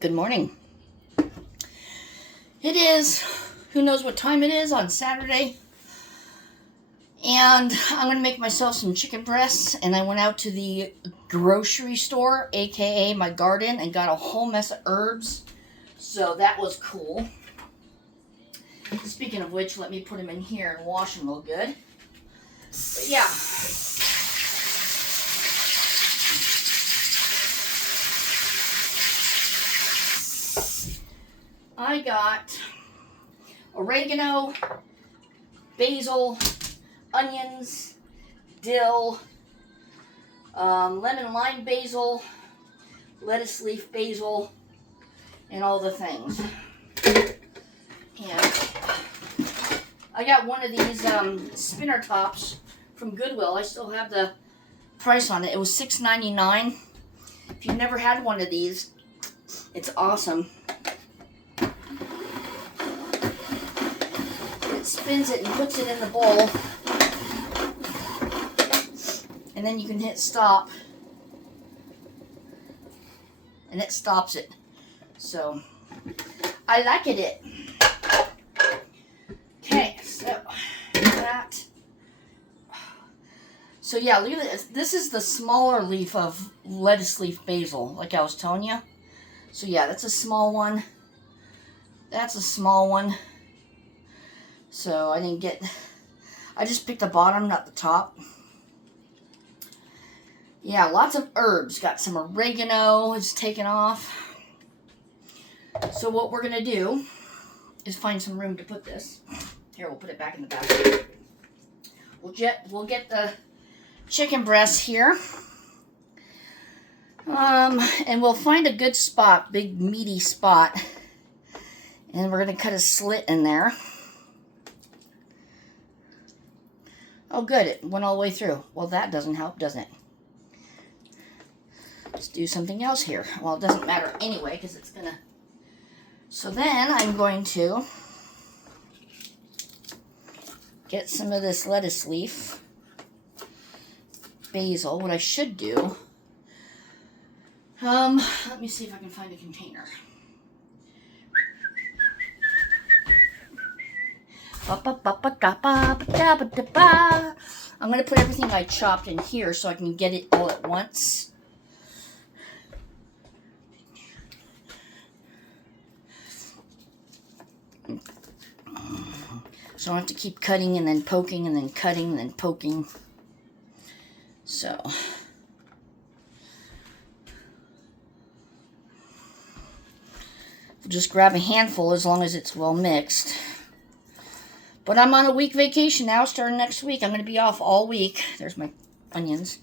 Good morning. It is, who knows what time it is on Saturday. And I'm going to make myself some chicken breasts. And I went out to the grocery store, aka my garden, and got a whole mess of herbs. So that was cool. Speaking of which, let me put them in here and wash them real good. But yeah. I got oregano, basil, onions, dill, lemon lime basil, lettuce leaf basil, and all the things. And I got one of these spinner tops from Goodwill. I still have the price on it. It was $6.99. If you've never had one of these, it's awesome. It spins it and puts it in the bowl. And then you can hit stop. And it stops it. So, I like it. Okay, so that. So yeah, look at this. This is the smaller leaf of lettuce leaf basil, like I was telling you. So yeah, that's a small one. That's a small one. So I just picked the bottom, not the top. Yeah, lots of herbs. Got some oregano, it's taken off. So what we're gonna do is find some room to put this. Here, we'll put it back in the basket. We'll get the chicken breasts here. And we'll find a good spot, big meaty spot. And we're gonna cut a slit in there. Oh good, it went all the way through. Well, that doesn't help, doesn't it? Let's do something else here. Well, it doesn't matter anyway, because it's gonna... So then I'm going to get some of this lettuce leaf basil. What I should do, let me see if I can find a container. I'm going to put everything I chopped in here so I can get it all at once. So I don't have to keep cutting and then poking and then cutting and then poking. So just grab a handful as long as it's well mixed. But I'm on a week vacation now, starting next week. I'm going to be off all week. There's my onions.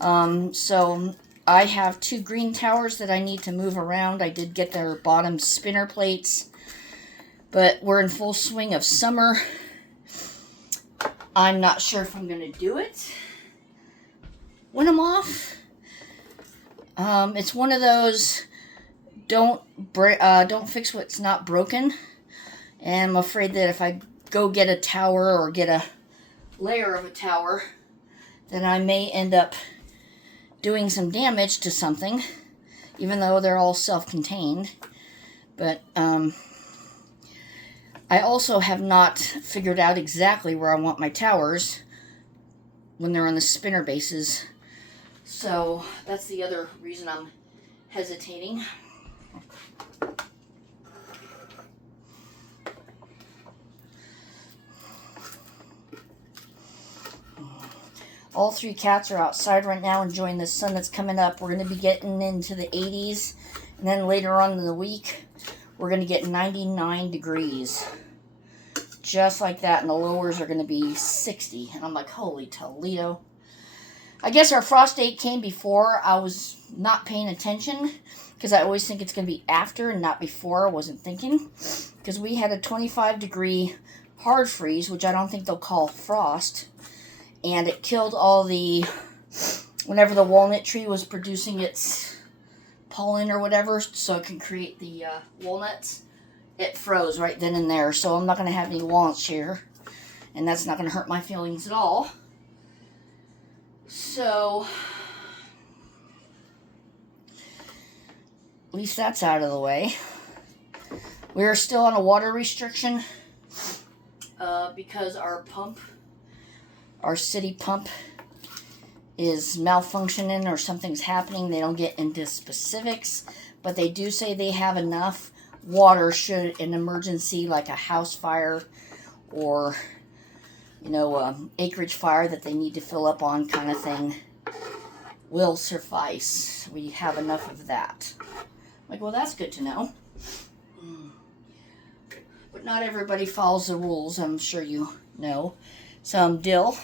So I have 2 green towers that I need to move around. I did get their bottom spinner plates. But we're in full swing of summer. I'm not sure if I'm going to do it when I'm off. It's one of those don't fix what's not broken. And I'm afraid that if I go get a tower or get a layer of a tower, then I may end up doing some damage to something, even though they're all self-contained. But I also have not figured out exactly where I want my towers when they're on the spinner bases. So that's the other reason I'm hesitating. All 3 cats are outside right now enjoying the sun that's coming up. We're going to be getting into the 80s. And then later on in the week, we're going to get 99 degrees. Just like that. And the lowers are going to be 60. And I'm like, holy Toledo. I guess our frost date came before. I was not paying attention. Because I always think it's going to be after and not before. I wasn't thinking. Because we had a 25 degree hard freeze, which I don't think they'll call frost. And it killed all the, whenever the walnut tree was producing its pollen or whatever, so it can create the walnuts, it froze right then and there. So I'm not going to have any walnuts here. And that's not going to hurt my feelings at all. So At least that's out of the way. We are still on a water restriction because our city pump is malfunctioning or something's happening. They don't get into specifics, but they do say they have enough water should an emergency like a house fire or, acreage fire that they need to fill up on kind of thing will suffice. We have enough of that. Like, well, that's good to know. But not everybody follows the rules, I'm sure you know. Some dill.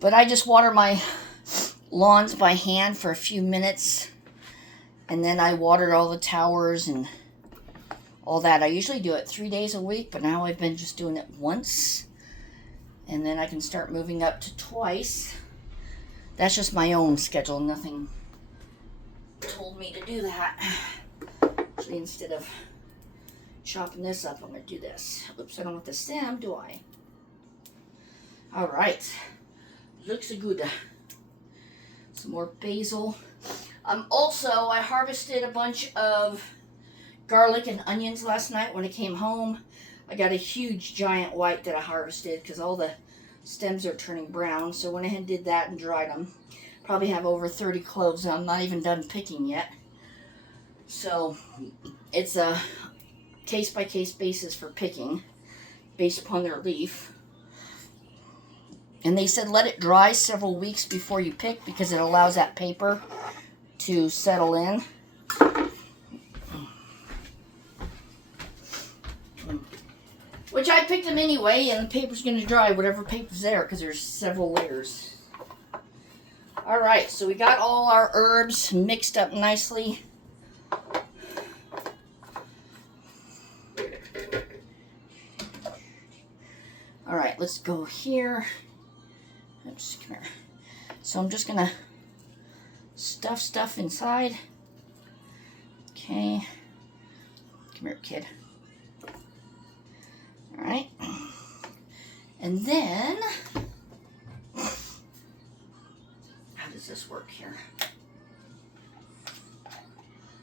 But I just water my lawns by hand for a few minutes. And then I water all the towers and all that. I usually do it 3 days a week, but now I've been just doing it once. And then I can start moving up to twice. That's just my own schedule. Nothing told me to do that. Actually, instead of chopping this up, I'm going to do this. Oops, I don't want the stem, do I? All right. Looks good. Some more basil. Also, I harvested a bunch of garlic and onions last night when I came home. I got a huge giant white that I harvested because all the stems are turning brown. So I went ahead and did that and dried them. Probably have over 30 cloves. I'm not even done picking yet. So it's a case-by-case basis for picking based upon their leaf. And they said let it dry several weeks before you pick because it allows that paper to settle in. Which I picked them anyway, and the paper's going to dry, whatever paper's there, because there's several layers. Alright, so we got all our herbs mixed up nicely. Alright, let's go here. Oops, come here. So I'm just going to stuff inside. Okay. Come here, kid. Alright. And then, how does this work here?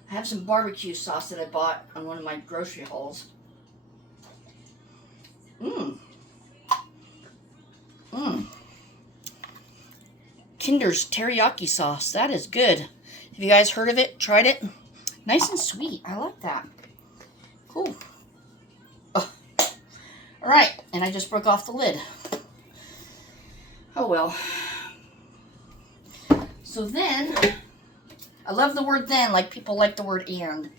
I have some barbecue sauce that I bought on one of my grocery hauls. Kinder's teriyaki sauce. That is good. Have you guys heard of it? Tried it? Nice and sweet. I like that. Cool. Alright, and I just broke off the lid. Oh well. So then, I love the word then, like people like the word and.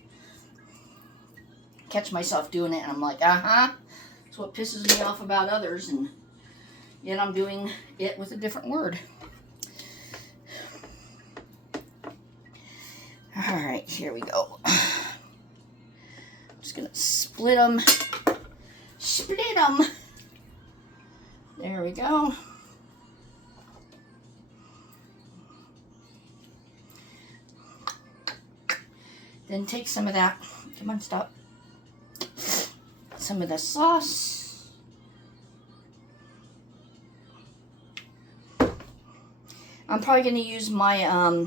Catch myself doing it, and I'm like, That's what pisses me off about others, and yet I'm doing it with a different word. Alright, here we go. I'm just going to split them. Split them. There we go. Then take some of that. Come on, stop. Some of the sauce. I'm probably going to use my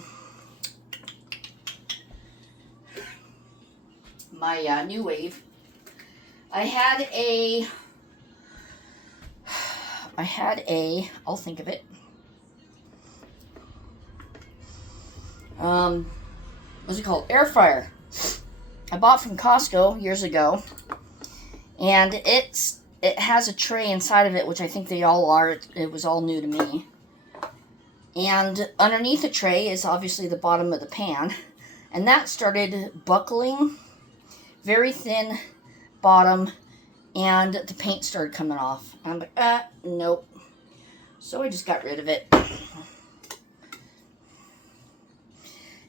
New Wave. I had a, I'll think of it. What's it called? Air fryer. I bought from Costco years ago. And it has a tray inside of it, which I think they all are. It was all new to me. And underneath the tray is obviously the bottom of the pan. And that started buckling. Very thin bottom. And the paint started coming off. I'm like, nope. So I just got rid of it.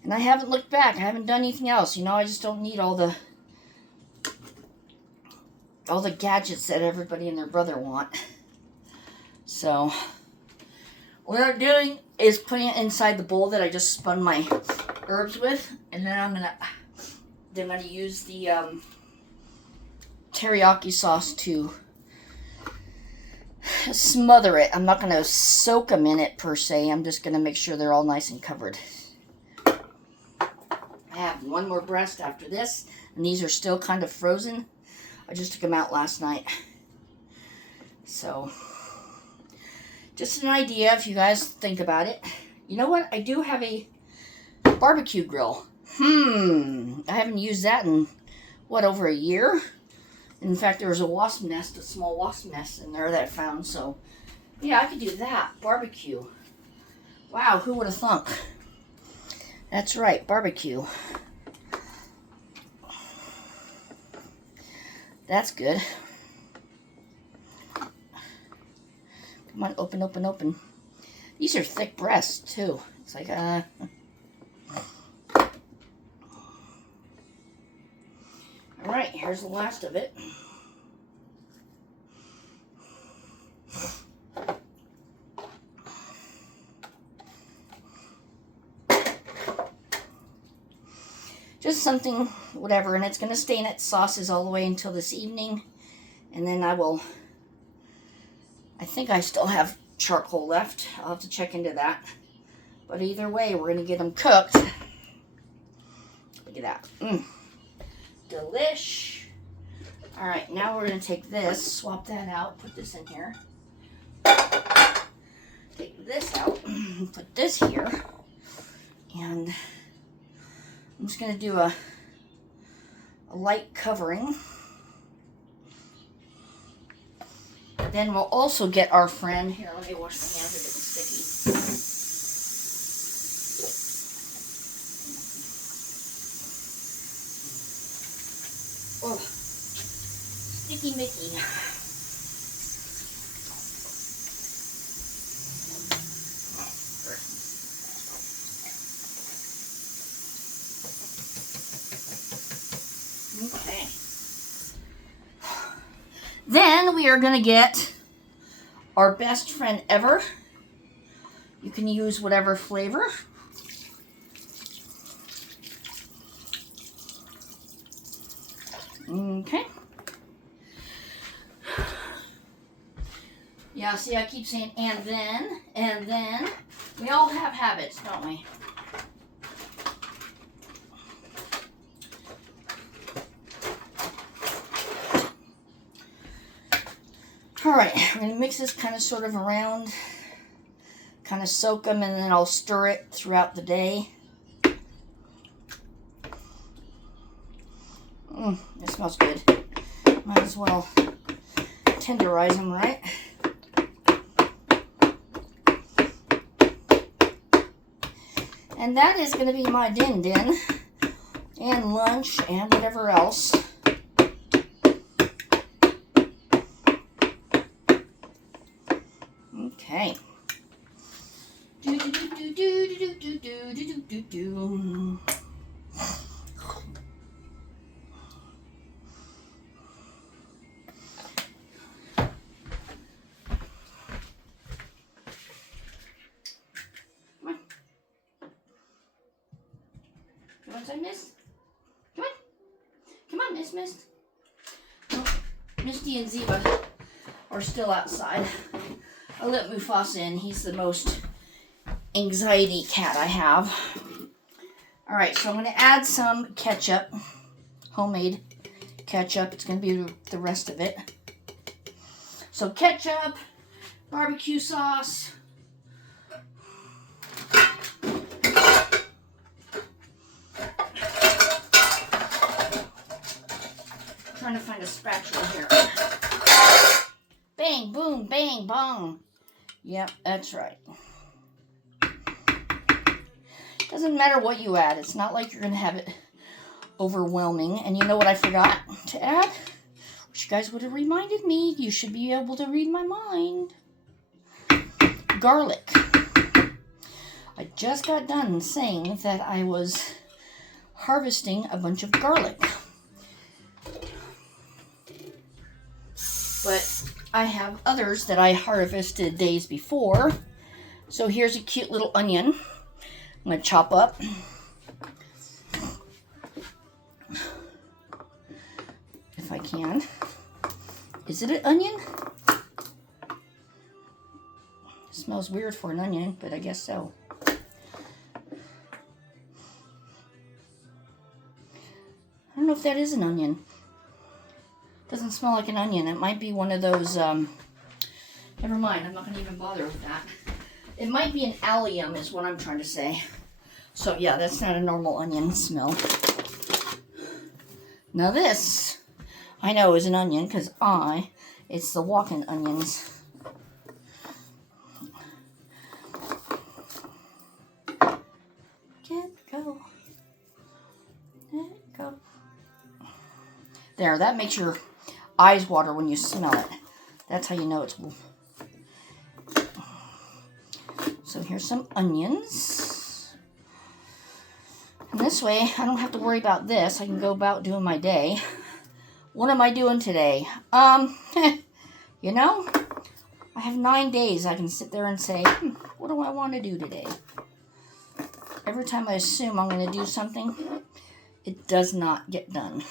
And I haven't looked back. I haven't done anything else. I just don't need all the gadgets that everybody and their brother want. So what I'm doing is putting it inside the bowl that I just spun my herbs with, and then I'm gonna use the teriyaki sauce to smother it. I'm not gonna soak them in it per se. I'm just gonna make sure they're all nice and covered. have one more breast after this, and these are still kind of frozen. I just took them out last night. So, just an idea if you guys think about it. You know what? I do have a barbecue grill. I haven't used that in, what, over a year? In fact, there was a wasp nest, a small wasp nest in there that I found. So, yeah, I could do that. Barbecue. Wow, who would have thunk? That's right, barbecue. That's good. Come on, open, open, open. These are thick breasts, too. It's like, Alright, here's the last of it. Just something, whatever, and it's going to stay in its sauces all the way until this evening. And then I think I still have charcoal left. I'll have to check into that. But either way, we're going to get them cooked. Look at that. Delish. Alright, now we're going to take this, swap that out, put this in here. Take this out, put this here. And I'm just going to do a light covering. Then we'll also get our friend, here, let me wash my hands, they're getting sticky. Oh, sticky Mickey. Okay. Then we are going to get our best friend ever. You can use whatever flavor. Okay. Yeah, see, I keep saying and then. We all have habits, don't we? Alright, we're going to mix this kind of sort of around, kind of soak them, and then I'll stir it throughout the day. It smells good. Might as well tenderize them, right? And that is going to be my din-din and lunch and whatever else. Okay. Do do do do do do do do do do. Come on. You want some, Miss? Come on. Come on, Miss Mist. Oh, Misty and Ziva are still outside. I let Mufasa in. He's the most anxiety cat I have. Alright, so I'm going to add some ketchup. Homemade ketchup. It's going to be the rest of it. So ketchup, barbecue sauce. Trying to find a spatula here. Bang, boom, bang, bong. Yep, that's right. Doesn't matter what you add. It's not like you're going to have it overwhelming. And you know what I forgot to add? Wish you guys would have reminded me. You should be able to read my mind. Garlic. I just got done saying that I was harvesting a bunch of garlic. But I have others that I harvested days before. So here's a cute little onion. I'm going to chop up. If I can. Is it an onion? It smells weird for an onion, but I guess so. if that is an onion. Doesn't smell like an onion. It might be one of those, never mind, I'm not going to even bother with that. It might be an allium is what I'm trying to say. So yeah, that's not a normal onion smell. Now this, I know is an onion because it's the walk-in onions. Go. There, that makes your eyes water when you smell it. That's how you know it's... So here's some onions. And this way, I don't have to worry about this. I can go about doing my day. What am I doing today? You know, I have 9 days. I can sit there and say, what do I want to do today? Every time I assume I'm going to do something, it does not get done.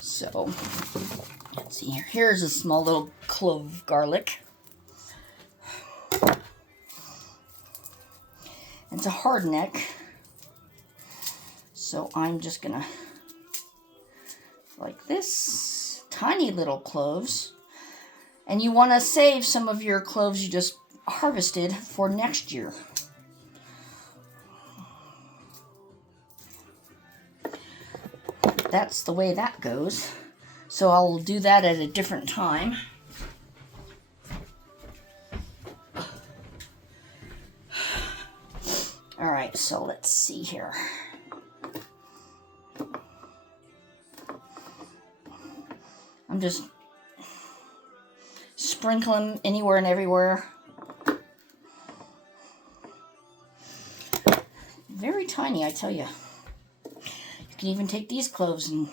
So, let's see here. Here's a small little clove of garlic. It's a hard neck. So I'm just going to, like this, tiny little cloves. And you want to save some of your cloves you just harvested for next year. That's the way that goes. So I'll do that at a different time. All right, so let's see here. I'm just sprinkling anywhere and everywhere. Very tiny, I tell you. You can even take these cloves and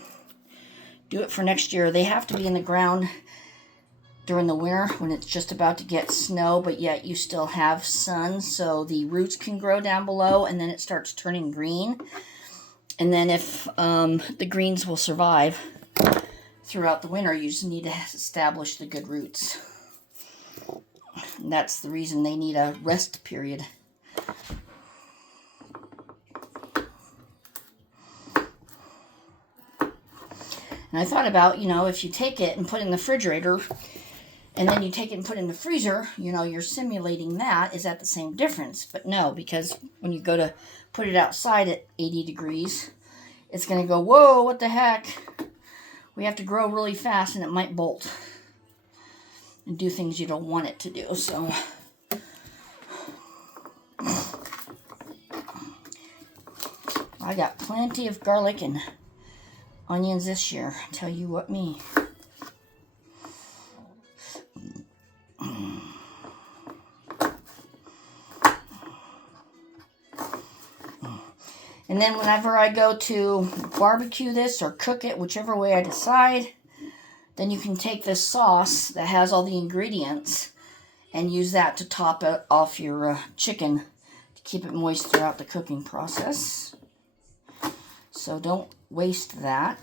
do it for next year. They have to be in the ground during the winter when it's just about to get snow, but yet you still have sun, so the roots can grow down below, and then it starts turning green. And then if the greens will survive throughout the winter, you just need to establish the good roots. And that's the reason they need a rest period. And I thought about, you know, if you take it and put it in the refrigerator, and then you take it and put it in the freezer, you know, you're simulating that. Is that the same difference? But no, because when you go to put it outside at 80 degrees, it's going to go, whoa, what the heck? We have to grow really fast, and it might bolt and do things you don't want it to do. So I got plenty of garlic and onions this year. Tell you what, me. And then whenever I go to barbecue this or cook it, whichever way I decide, then you can take this sauce that has all the ingredients and use that to top it off your chicken to keep it moist throughout the cooking process. So don't waste that.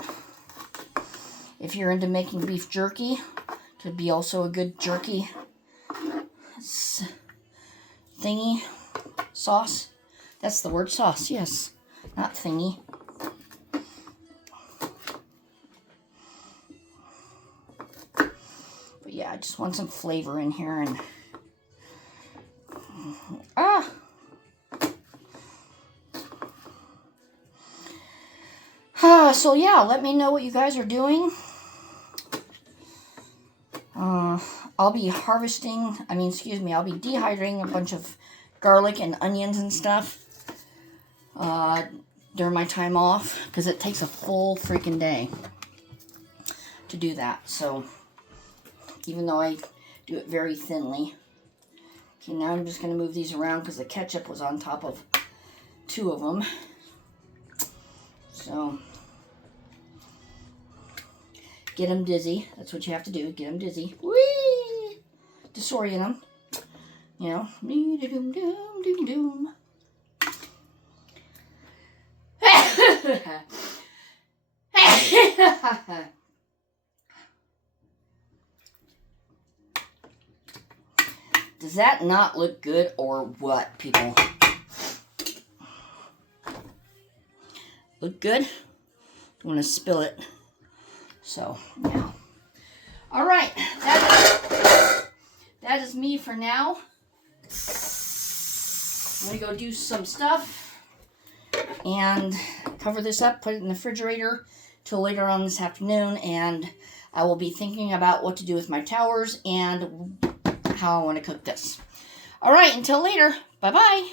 If you're into making beef jerky, could be also a good jerky thingy sauce. That's the word, sauce, yes. Not thingy. But yeah, I just want some flavor in here and so yeah, let me know what you guys are doing. I'll be I'll be dehydrating a bunch of garlic and onions and stuff during my time off, because it takes a full freaking day to do that. So even though I do it very thinly. Okay, now I'm just going to move these around because the ketchup was on top of 2 of them. So get them dizzy. That's what you have to do. Get them dizzy. Whee! Disorient them. You know. Doom. Does that not look good or what, people? Look good? I'm going to spill it. So, yeah. All right. That is me for now. I'm going to go do some stuff and cover this up, put it in the refrigerator till later on this afternoon, and I will be thinking about what to do with my towers and how I want to cook this. All right, until later. Bye-bye.